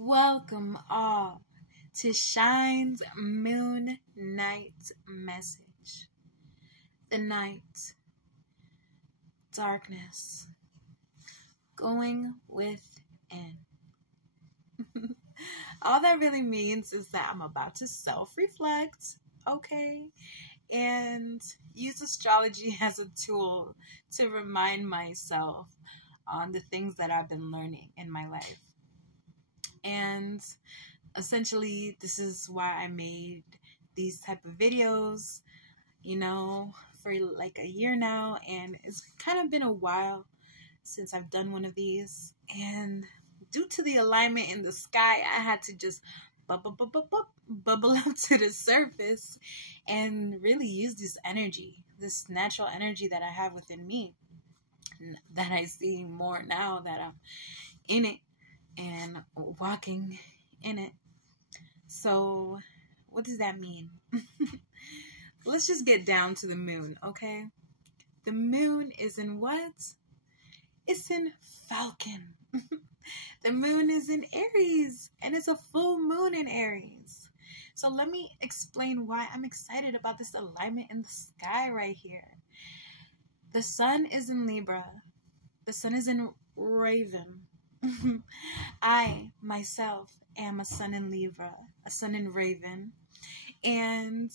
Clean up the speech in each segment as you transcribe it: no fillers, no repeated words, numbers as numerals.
Welcome all to SHYNE's Moon Night message. The night, darkness, going within. All that really means is that I'm about to self-reflect, okay? And use astrology as a tool to remind myself on the things that I've been learning in my life. And essentially, this is why I made these type of videos, for like a year now. And it's kind of been a while since I've done one of these. And due to the alignment in the sky, I had to just bubble up to the surface and really use this energy, this natural energy that I have within me, that I see more now that I'm in it and walking in it. So what does that mean? Let's just get down to the moon, okay? The moon is in what? It's in Falcon. The moon is in Aries, and it's a full moon in Aries. So let me explain why I'm excited about this alignment in the sky right here. The sun is in Libra. The sun is in Raven. I, myself, am a sun in Libra, a sun in Raven. And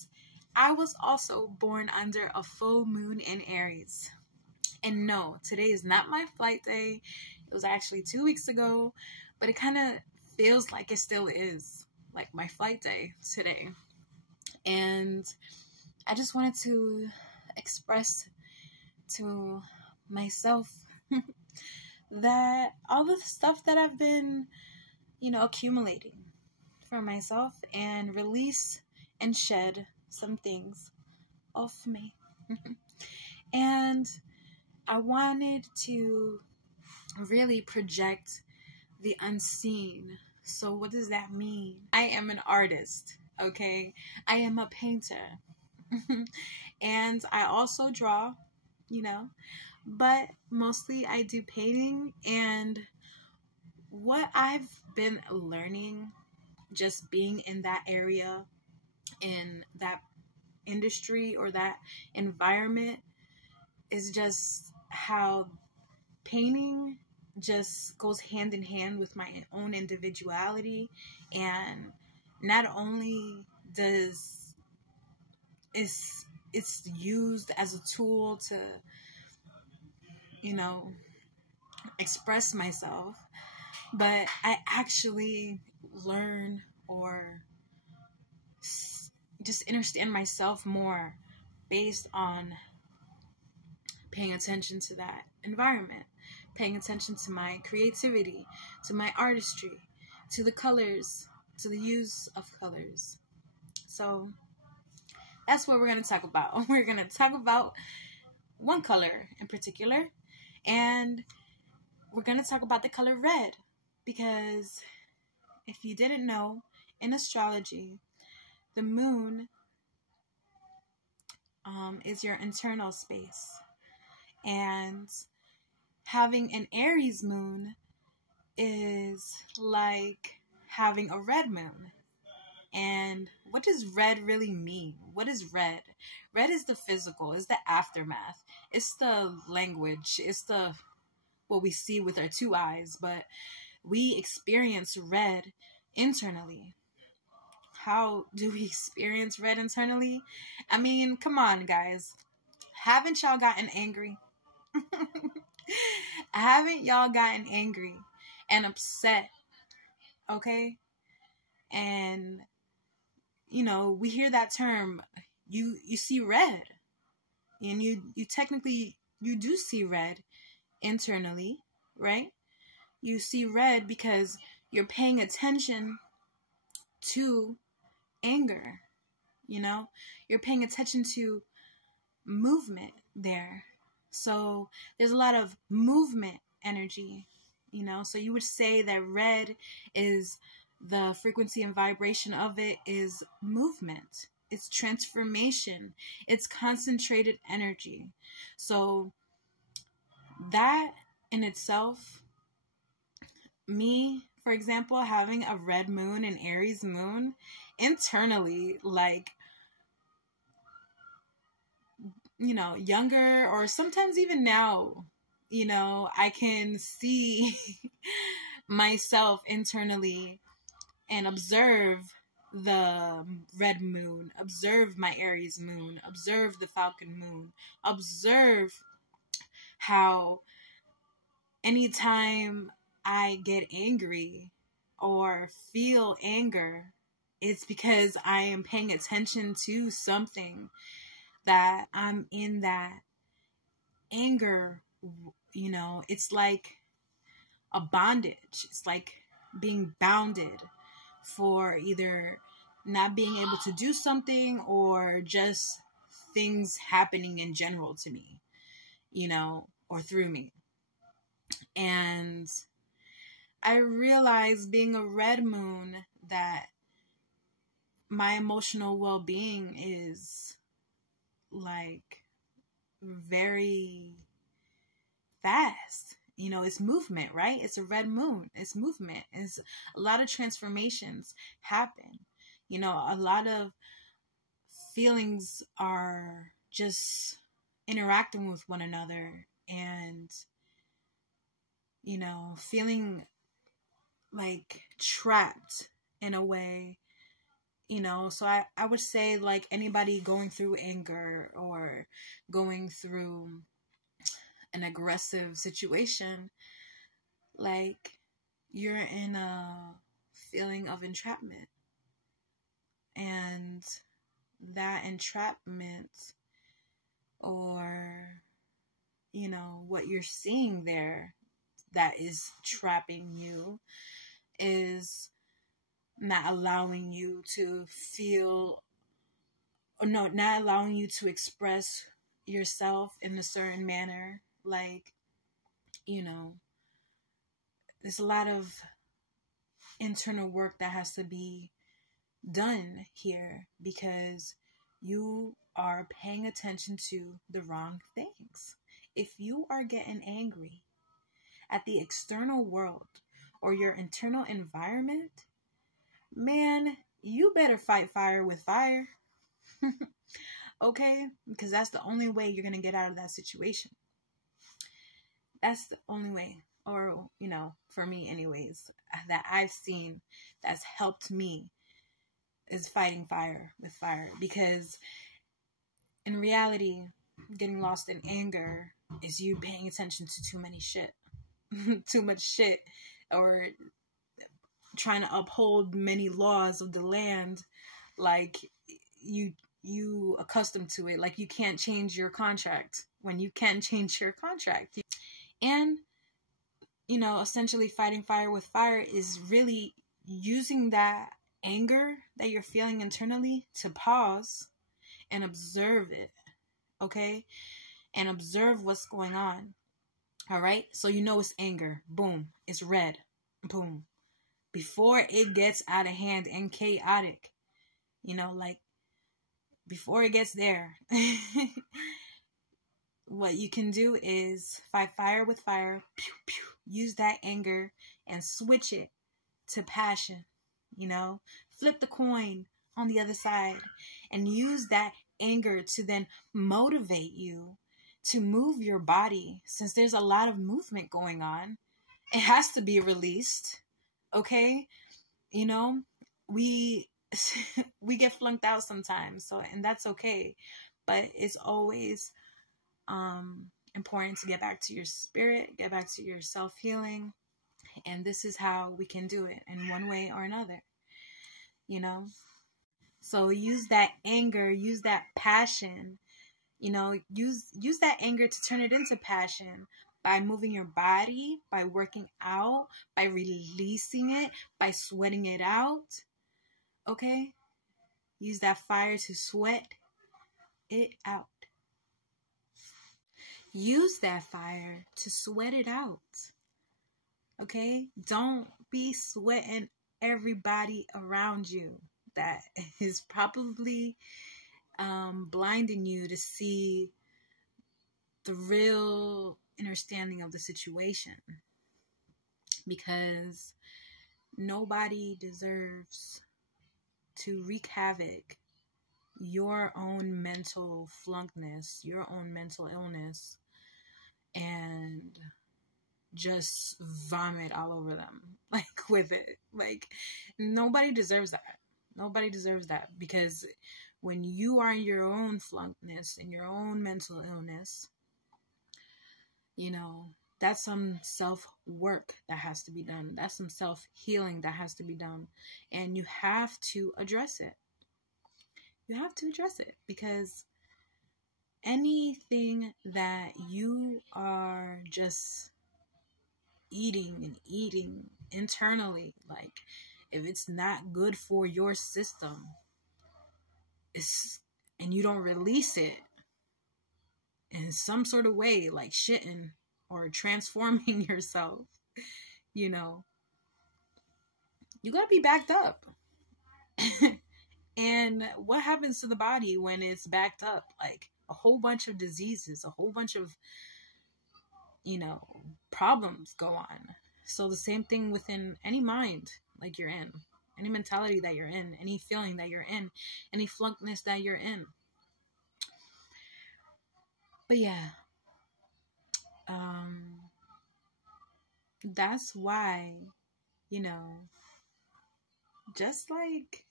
I was also born under a full moon in Aries. And no, today is not my flight day. It was actually 2 weeks ago, but it kind of feels like it still is, like my flight day today. And I just wanted to express to myself that all the stuff that I've been, accumulating for myself, and release and shed some things off me. And I wanted to really project the unseen. So what does that mean? I am an artist, okay? I am a painter. And I also draw, but mostly I do painting. And what I've been learning just being in that area, in that industry or that environment, is just how painting just goes hand in hand with my own individuality. And not only does it's used as a tool to express myself, but I actually learn or just understand myself more based on paying attention to that environment, paying attention to my creativity, to my artistry, to the colors, to the use of colors. So that's what we're going to talk about. We're going to talk about one color in particular, and we're going to talk about the color red, because if you didn't know, in astrology, the moon is your internal space. And having an Aries moon is like having a red moon. And what does red really mean? What is red? Red is the physical, it's the aftermath, it's the language, it's what we see with our two eyes, but we experience red internally. How do we experience red internally? I mean, come on, guys. Haven't y'all gotten angry? Haven't y'all gotten angry and upset? Okay? And, we hear that term, you see red. And you technically, you do see red internally, right? You see red because you're paying attention to anger, you're paying attention to movement there. So there's a lot of movement energy, so you would say that red is the frequency and vibration of it is movement. It's transformation. It's concentrated energy. So that in itself, me for example, having a red moon and Aries moon internally, like, you know, younger or sometimes even now, you know, I can see myself internally and observe the red moon, observe my Aries moon, observe the Falcon moon, observe how anytime I get angry or feel anger, it's because I am paying attention to something that I'm in that anger, you know, it's like a bondage. It's like being bounded for either not being able to do something or just things happening in general to me, you know, or through me. And I realized being a red moon that my emotional well-being is like very fast. You know, it's movement, right? It's a red moon. It's movement. It's a lot of transformations happen. You know, a lot of feelings are just interacting with one another and, you know, feeling like trapped in a way, you know. So I would say, like, anybody going through anger or going through an aggressive situation, like, you're in a feeling of entrapment, and that entrapment, or, you know, what you're seeing there that is trapping you, is not allowing you to feel, or no, not allowing you to express yourself in a certain manner. Like, you know, there's a lot of internal work that has to be done here because you are paying attention to the wrong things. If you are getting angry at the external world or your internal environment, man, you better fight fire with fire. Okay? Because that's the only way you're going to get out of that situation. That's the only way. Or, you know, for me anyways, that I've seen that's helped me is fighting fire with fire. Because in reality, getting lost in anger is you paying attention to too many shit. Too much shit. Or trying to uphold many laws of the land, like you accustomed to it. Like, you can't change your contract when you can change your contract. And, you know, essentially fighting fire with fire is really using that anger that you're feeling internally to pause and observe it, okay? And observe what's going on, all right? So you know it's anger. Boom. It's red. Boom. Before it gets out of hand and chaotic, you know, like, before it gets there, what you can do is fight fire with fire, pew, pew, use that anger and switch it to passion, you know, flip the coin on the other side and use that anger to then motivate you to move your body. Since there's a lot of movement going on, it has to be released. Okay, you know, we get flunked out sometimes, so, and that's okay, but it's always important to get back to your spirit, get back to your self-healing, and this is how we can do it in one way or another, you know. So use that anger, use that passion, you know, use that anger to turn it into passion. By moving your body, by working out, by releasing it, by sweating it out. Okay? Use that fire to sweat it out. Use that fire to sweat it out. Okay? Don't be sweating everybody around you that is probably blinding you to see the real understanding of the situation, because nobody deserves to wreak havoc your own mental flunkness, your own mental illness, and just vomit all over them, like, with it. Like, nobody deserves that. Nobody deserves that, because when you are in your own flunkness and your own mental illness, you know, that's some self-work that has to be done. That's some self-healing that has to be done. And you have to address it. You have to address it, because anything that you are just eating and eating internally, like, if it's not good for your system, and you don't release it in some sort of way, like shitting or transforming yourself, you know, you gotta be backed up. And what happens to the body when it's backed up? Like, a whole bunch of diseases, a whole bunch of, you know, problems go on. So the same thing within any mind, like, you're in, any mentality that you're in, any feeling that you're in, any flunkness that you're in. But yeah, that's why, you know, just like,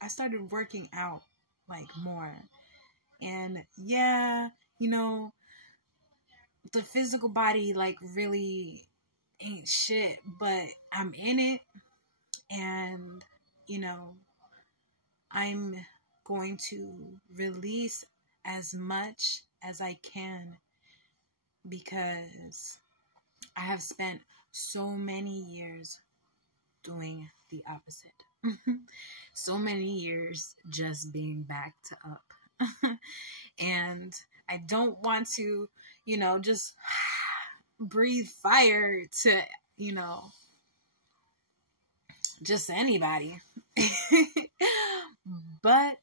I started working out, like, more. And yeah, you know, the physical body, like, really ain't shit, but I'm in it. And, you know, I'm going to release as much as I can, because I have spent so many years doing the opposite. So many years just being backed up. And I don't want to, you know, just breathe fire to, you know, just anybody. But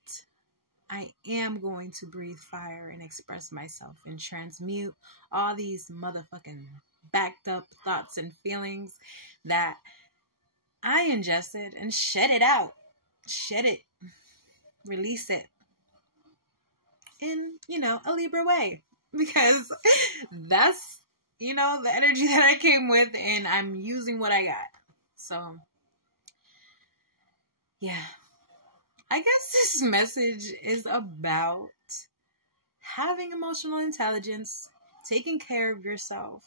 I am going to breathe fire and express myself and transmute all these motherfucking backed up thoughts and feelings that I ingested, and shed it out. Shed it. Release it. In, you know, a Libra way. Because that's, you know, the energy that I came with, and I'm using what I got. So, yeah. I guess this message is about having emotional intelligence, taking care of yourself,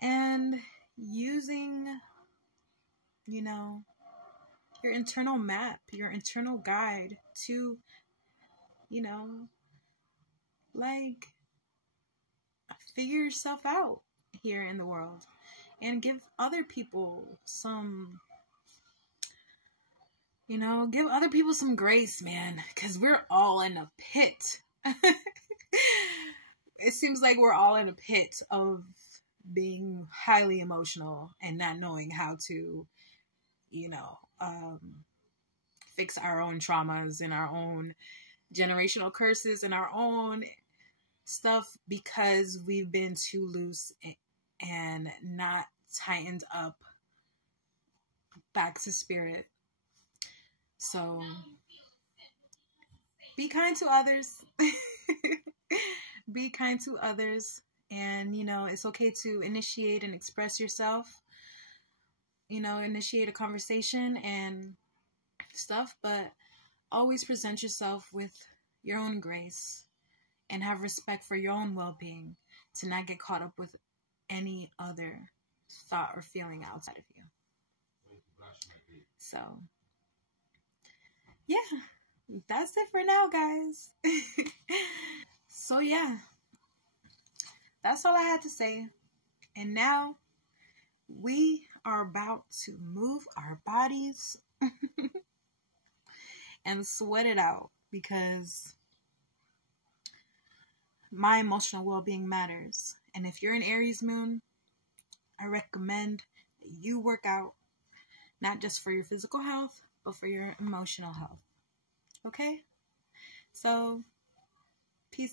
and using, you know, your internal map, your internal guide to, you know, like, figure yourself out here in the world, and give other people some, you know, give other people some grace, man, because we're all in a pit. It seems like we're all in a pit of being highly emotional and not knowing how to, you know, fix our own traumas and our own generational curses and our own stuff, because we've been too loose and not tightened up back to spirit. So be kind to others. Be kind to others. And, you know, it's okay to initiate and express yourself. You know, initiate a conversation and stuff, but always present yourself with your own grace and have respect for your own well-being, to not get caught up with any other thought or feeling outside of you. So, yeah, that's it for now, guys. So, yeah, that's all I had to say. And now we are about to move our bodies and sweat it out, because my emotional well-being matters. And if you're an Aries moon, I recommend that you work out, not just for your physical health, but for your emotional health. Okay? So, peace.